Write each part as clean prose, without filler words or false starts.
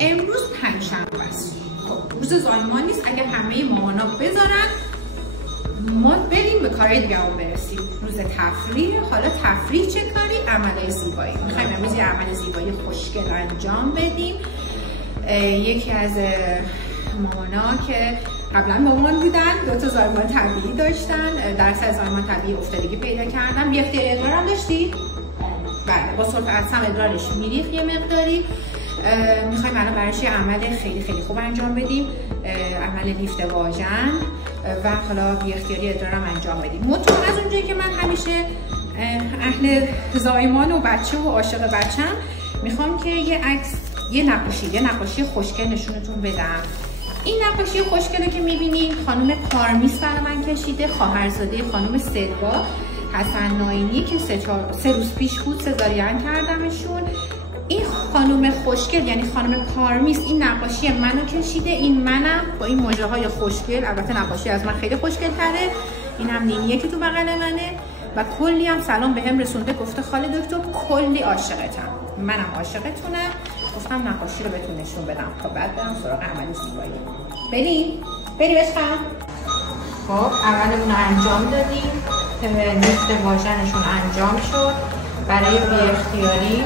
امروز پنجشنبه است. خب روز زایمان نیست، اگر همه مامانا بذارن ما بریم به کارهای دیگه برسیم. روز تفریح. حالا تفریح چه کاری؟ عمل زیبایی. میخوایم امروز یه عمل زیبایی خوشگل انجام بدیم. یکی از مامانا که قبلا مامان بودن 2 تا زایمان طبیعی داشتن، درصد زایمان طبیعی افتادگی پیدا کردن. بی اختیاری ادرار هم داشتی؟ بله، با سلفت هم ادرارش میریخت یه مقداری. میخوایم الان براش یه عمل خیلی خیلی خوب انجام بدیم، عمل لیفت واژن و حالا بی اختیاری ادرار هم انجام بدیم. مطمئن از اونجایی که من همیشه اهل زایمان و بچه و عاشق بچه‌ام، میخوام که یه عکس، یه نقاشی خوشگل نشونتون بدم. این نقاشی خوشگله که میبینید خانم پارمیس برای من کشیده، خواهرزاده خانم سلوا حسن ناینی که 3 روز پیش بود سزارین کردمشون. این خانم خوشگل یعنی خانم پارمیس این نقاشی منو کشیده، این منم با این مژه های خوشگل. البته نقاشی از من خیلی خوشگل تره. این هم نیمیه که تو بغل منه و کلی هم سلام بهم رسونده، گفته خاله دکتر کلی عاشقتم. منم عاشقتونم. گفتم نقاشی رو بهتون نشون بدم تا بعد برم سراغ عمل زیبایی. بریم عشقم. خب عملمون رو انجام دادیم، لیفت واژنشون انجام شد. برای بی اختیاری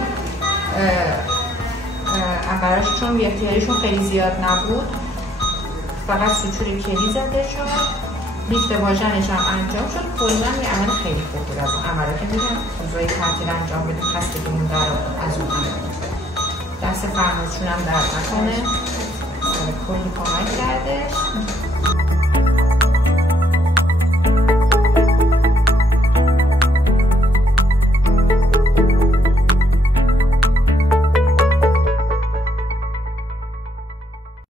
اولش چون بی اختیاریشون خیلی زیاد نبود، فقط سوچور کلی زده شد. لیفت واژنش هم انجام شد. کلا یه عمل خیلی خوب بود. از اون عملا که میگم روزای تعطیل انجام بدیم خستگیمون در از اون عمل. دست فرمازشون هم درد نکنه، کلی کمک کردش.